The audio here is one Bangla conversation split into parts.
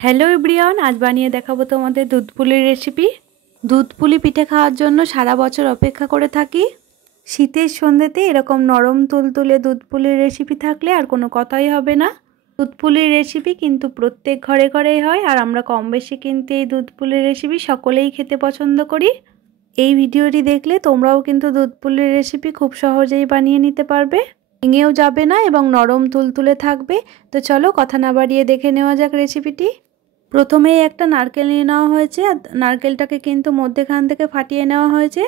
হ্যালো এভরিওয়ান, আজ বানিয়ে দেখাবো তোমাদের দুধ পুলির রেসিপি। দুধ পুলি পিঠে খাওয়ার জন্য সারা বছর অপেক্ষা করে থাকি। শীতের সন্ধ্যেতে এরকম নরম তুলতুলে দুধ পুলির রেসিপি থাকলে আর কোনো কথাই হবে না। দুধ পুলির রেসিপি কিন্তু প্রত্যেক ঘরে ঘরেই হয়, আর আমরা কম বেশি কিন্তু এই দুধ পুলির রেসিপি সকলেই খেতে পছন্দ করি। এই ভিডিওটি দেখলে তোমরাও কিন্তু দুধ পুলির রেসিপি খুব সহজেই বানিয়ে নিতে পারবে, ভেঙেও যাবে না এবং নরম তুলতুলে থাকবে। তো চলো কথা না বাড়িয়ে দেখে নেওয়া যাক রেসিপিটি। প্রথমেই একটা নারকেল নিয়ে নেওয়া হয়েছে, আর নারকেলটাকে কিন্তু মধ্যেখান থেকে ফাটিয়ে নেওয়া হয়েছে।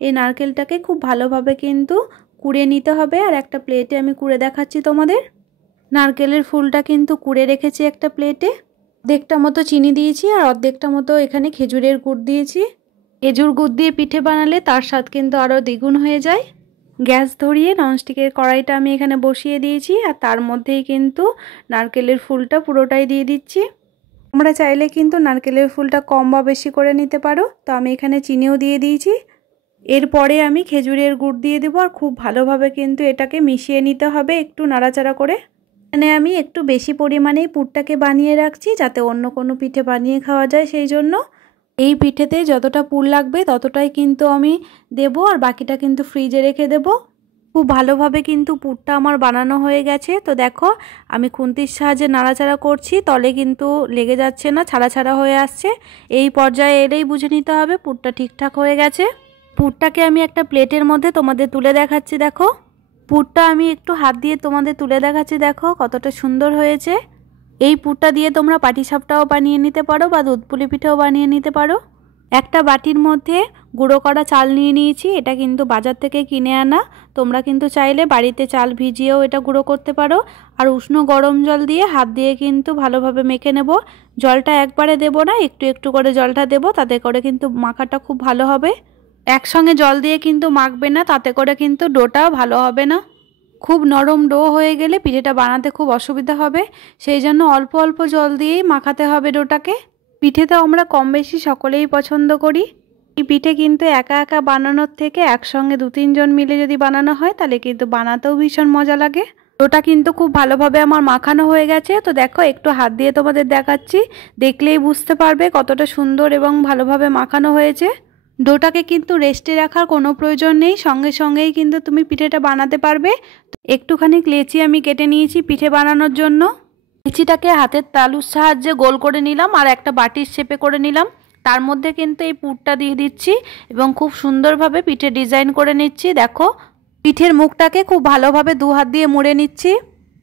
এই নারকেলটাকে খুব ভালোভাবে কিন্তু কুড়ে নিতে হবে, আর একটা প্লেটে আমি কুড়ে দেখাচ্ছি তোমাদের। নারকেলের ফুলটা কিন্তু কুড়ে রেখেছি একটা প্লেটে। অর্ধেকটা মতো চিনি দিয়েছি আর অর্ধেকটা মতো এখানে খেজুরের গুড় দিয়েছি। খেজুর গুড় দিয়ে পিঠে বানালে তার স্বাদ কিন্তু আরও দ্বিগুণ হয়ে যায়। গ্যাস ধরিয়ে ননস্টিকের কড়াইটা আমি এখানে বসিয়ে দিয়েছি, আর তার মধ্যেই কিন্তু নারকেলের ফুলটা পুরোটাই দিয়ে দিচ্ছি। তোমরা চাইলে কিন্তু নারকেলের ফুলটা কম বা বেশি করে নিতে পারো। তো আমি এখানে চিনিও দিয়ে দিয়েছি। এরপরে আমি খেজুরের গুড় দিয়ে দেবো, আর খুব ভালোভাবে কিন্তু এটাকে মিশিয়ে নিতে হবে একটু নাড়াচাড়া করে। এখানে আমি একটু বেশি পরিমাণেই পুরটাকে বানিয়ে রাখছি, যাতে অন্য কোনো পিঠে বানিয়ে খাওয়া যায়। সেই জন্য এই পিঠেতে যতটা পুর লাগবে ততটাই কিন্তু আমি দেবো, আর বাকিটা কিন্তু ফ্রিজে রেখে দেবো। খুব ভালোভাবে কিন্তু পুরটা আমার বানানো হয়ে গেছে। তো দেখো আমি খুন্তির সাহায্যে নাড়াচাড়া করছি, তলে কিন্তু লেগে যাচ্ছে না, ছাড়া ছাড়া হয়ে আসছে। এই পর্যায়ে এলেই বুঝে নিতে হবে পুরটা ঠিকঠাক হয়ে গেছে। পুরটাকে আমি একটা প্লেটের মধ্যে তোমাদের তুলে দেখাচ্ছি। দেখো পুরটা আমি একটু হাত দিয়ে তোমাদের তুলে দেখাচ্ছি, দেখো কতটা সুন্দর হয়েছে। এই পুরটা দিয়ে তোমরা পাটিসাপটাও বানিয়ে নিতে পারো বা দুধ পুলি পিঠাও বানিয়ে নিতে পারো। একটা বাটির মধ্যে গুঁড়ো করা চাল নিয়ে নিয়েছি, এটা কিন্তু বাজার থেকে কিনে আনা। তোমরা কিন্তু চাইলে বাড়িতে চাল ভিজিয়েও এটা গুঁড়ো করতে পারো। আর উষ্ণ গরম জল দিয়ে হাত দিয়ে কিন্তু ভালোভাবে মেখে নেব। জলটা একবারে দেব না, একটু একটু করে জলটা দেব, তাতে করে কিন্তু মাখাটা খুব ভালো হবে। একসঙ্গে জল দিয়ে কিন্তু মাখবে না, তাতে করে কিন্তু ডোটাও ভালো হবে না। খুব নরম ডো হয়ে গেলে পিঠেটা বানাতে খুব অসুবিধা হবে। সেই জন্য অল্প অল্প জল দিয়েই মাখাতে হবে ডোটাকে। পিঠে তো আমরা কম বেশি সকলেই পছন্দ করি। এই পিঠে কিন্তু একা একা বানানোর থেকে একসঙ্গে 2-3 জন মিলে যদি বানানো হয় তাহলে কিন্তু বানাতেও ভীষণ মজা লাগে। ডোটা কিন্তু খুব ভালোভাবে আমার মাখানো হয়ে গেছে। তো দেখো একটু হাত দিয়ে তোমাদের দেখাচ্ছি, দেখলেই বুঝতে পারবে কতটা সুন্দর এবং ভালোভাবে মাখানো হয়েছে। ডোটাকে কিন্তু রেস্টে রাখার কোনো প্রয়োজন নেই, সঙ্গে সঙ্গেই কিন্তু তুমি পিঠেটা বানাতে পারবে। একটুখানি লেচি আমি কেটে নিয়েছি পিঠে বানানোর জন্য। লেচিটাকে হাতের তালুর সাহায্যে গোল করে নিলাম, আর একটা বাটির শেপে করে নিলাম। তার মধ্যে কিন্তু এই পুরটা দিয়ে দিচ্ছি এবং খুব সুন্দরভাবে পিঠে ডিজাইন করে নিচ্ছি। দেখো পিঠের মুখটাকে খুব ভালোভাবে দু হাত দিয়ে মুড়ে নিচ্ছি।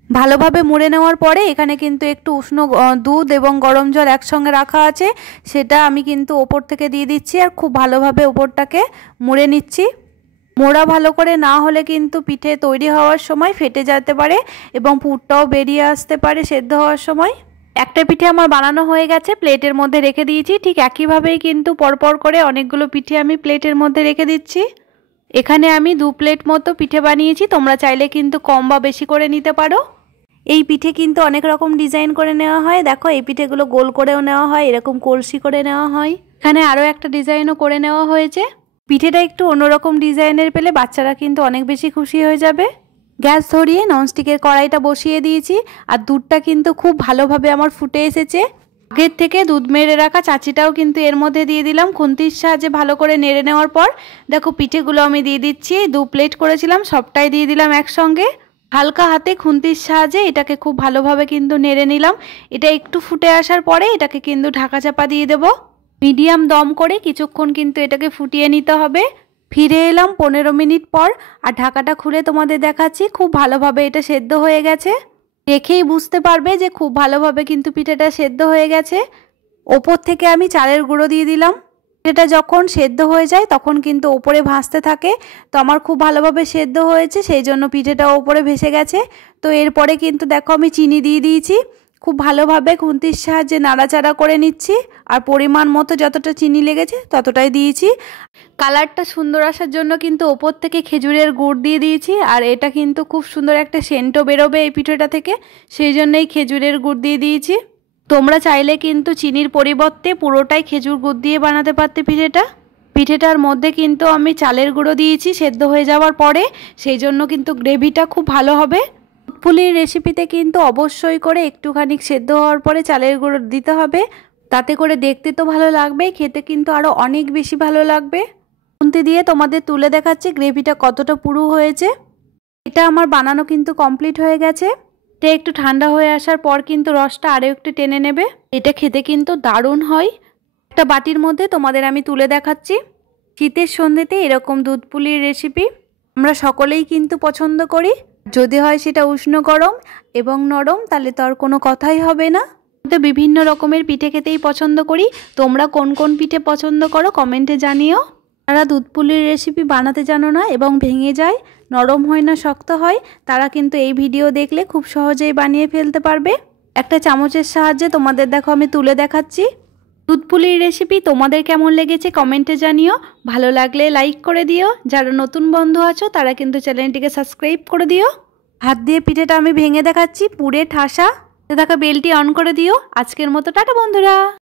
ভালোভাবে মুড়ে নেওয়ার পরে এখানে কিন্তু একটু উষ্ণ দুধ এবং গরম জল একসঙ্গে রাখা আছে, সেটা আমি কিন্তু ওপর থেকে দিয়ে দিচ্ছি, আর খুব ভালোভাবে ওপরটাকে মুড়ে নিচ্ছি। মোড়া ভালো করে না হলে কিন্তু পিঠে তৈরি হওয়ার সময় ফেটে যেতে পারে এবং পুরটাও বেরিয়ে আসতে পারে সেদ্ধ হওয়ার সময়। একটা পিঠে আমার বানানো হয়ে গেছে, প্লেটের মধ্যে রেখে দিয়েছি। ঠিক একইভাবেই কিন্তু পরপর করে অনেকগুলো পিঠে আমি প্লেটের মধ্যে রেখে দিচ্ছি। এখানে আমি 2 প্লেট মতো পিঠে বানিয়েছি, তোমরা চাইলে কিন্তু কম বা বেশি করে নিতে পারো। এই পিঠে কিন্তু অনেক রকম ডিজাইন করে নেওয়া হয়। দেখো এই পিঠেগুলো গোল করেও নেওয়া হয়, এরকম কলসি করে নেওয়া হয়। এখানে আরও একটা ডিজাইনও করে নেওয়া হয়েছে। পিঠেটা একটু অন্যরকম ডিজাইনের পেলে বাচ্চারা কিন্তু অনেক বেশি খুশি হয়ে যাবে। গ্যাস ধরিয়ে ননস্টিকের কড়াইটা বসিয়ে দিয়েছি, আর দুধটা কিন্তু খুব ভালোভাবে আমার ফুটে এসেছে। আগের থেকে দুধ মেরে রাখা চাচিটাও কিন্তু এর মধ্যে দিয়ে দিলাম। খুন্তির সাহায্যে ভালো করে নেড়ে নেওয়ার পর দেখো পিঠেগুলো আমি দিয়ে দিচ্ছি। 2 প্লেট করেছিলাম, সবটাই দিয়ে দিলাম একসঙ্গে। হালকা হাতে খুন্তির সাহায্যে এটাকে খুব ভালোভাবে কিন্তু নেড়ে নিলাম। এটা একটু ফুটে আসার পরে এটাকে কিন্তু ঢাকা চাপা দিয়ে দেবো। মিডিয়াম দম করে কিছুক্ষণ কিন্তু এটাকে ফুটিয়ে নিতে হবে। ফিরে এলাম 15 মিনিট পর, আর ঢাকাটা খুলে তোমাদের দেখাচ্ছি। খুব ভালোভাবে এটা সেদ্ধ হয়ে গেছে, দেখেই বুঝতে পারবে যে খুব ভালোভাবে কিন্তু পিঠেটা সেদ্ধ হয়ে গেছে। ওপর থেকে আমি চালের গুঁড়ো দিয়ে দিলাম। পিঠেটা যখন সেদ্ধ হয়ে যায় তখন কিন্তু ওপরে ভাসতে থাকে। তো আমার খুব ভালোভাবে সেদ্ধ হয়েছে, সেই জন্য পিঠেটা ওপরে ভেসে গেছে। তো এরপরে কিন্তু দেখো আমি চিনি দিয়ে দিয়েছি। খুব ভালোভাবে খুন্তির সাহায্যে নাড়াচাড়া করে নিচ্ছি, আর পরিমাণ মতো যতটা চিনি লেগেছে ততটাই দিয়েছি। কালারটা সুন্দর আসার জন্য কিন্তু ওপর থেকে খেজুরের গুড় দিয়ে দিয়েছি, আর এটা কিন্তু খুব সুন্দর একটা সেন্টও বেরোবে এই পিঠেটা থেকে, সেই জন্যই খেজুরের গুড় দিয়ে দিয়েছি। তোমরা চাইলে কিন্তু চিনির পরিবর্তে পুরোটাই খেজুর গুড় দিয়ে বানাতে পারতে পিঠেটা। পিঠেটার মধ্যে কিন্তু আমি চালের গুঁড়ো দিয়েছি সেদ্ধ হয়ে যাওয়ার পরে, সেই জন্য কিন্তু গ্রেভিটা খুব ভালো হবে। পুলির রেসিপিতে কিন্তু অবশ্যই করে একটুখানি সেদ্ধ হওয়ার পরে চালের গুঁড়ো দিতে হবে, তাতে করে দেখতে তো ভালো লাগবে, খেতে কিন্তু আরও অনেক বেশি ভালো লাগবে। খুন্তি দিয়ে তোমাদের তুলে দেখাচ্ছি গ্রেভিটা কতটা পুরো হয়েছে। এটা আমার বানানো কিন্তু কমপ্লিট হয়ে গেছে। এটা একটু ঠান্ডা হয়ে আসার পর কিন্তু রসটা আরও একটু টেনে নেবে। এটা খেতে কিন্তু দারুণ হয়। একটা বাটির মধ্যে তোমাদের আমি তুলে দেখাচ্ছি। শীতের সন্ধ্যেতে এরকম দুধ পুলির রেসিপি আমরা সকলেই কিন্তু পছন্দ করি। যদি হয় সেটা উষ্ণ গরম এবং নরম, তাহলে তো আর কোনো কথাই হবে না। তো বিভিন্ন রকমের পিঠে খেতেই পছন্দ করি। তোমরা কোন কোন পিঠে পছন্দ করো কমেন্টে জানিও। যারা দুধ পুলির রেসিপি বানাতে জানো না এবং ভেঙে যায়, নরম হয় না, শক্ত হয়, তারা কিন্তু এই ভিডিও দেখলে খুব সহজেই বানিয়ে ফেলতে পারবে। একটা চামচের সাহায্যে তোমাদের দেখো আমি তুলে দেখাচ্ছি। দুধ পুলির রেসিপি তোমাদের কেমন লেগেছে কমেন্টে জানিও। ভালো লাগলে লাইক করে দিও। যারা নতুন বন্ধু আছো তারা কিন্তু চ্যানেলটিকে সাবস্ক্রাইব করে দিও। হাত দিয়ে পিঠেটা আমি ভেঙে দেখাচ্ছি, পুরে ঠাসা। দেখা বেলটি অন করে দিও। আজকের মতো টাটা বন্ধুরা।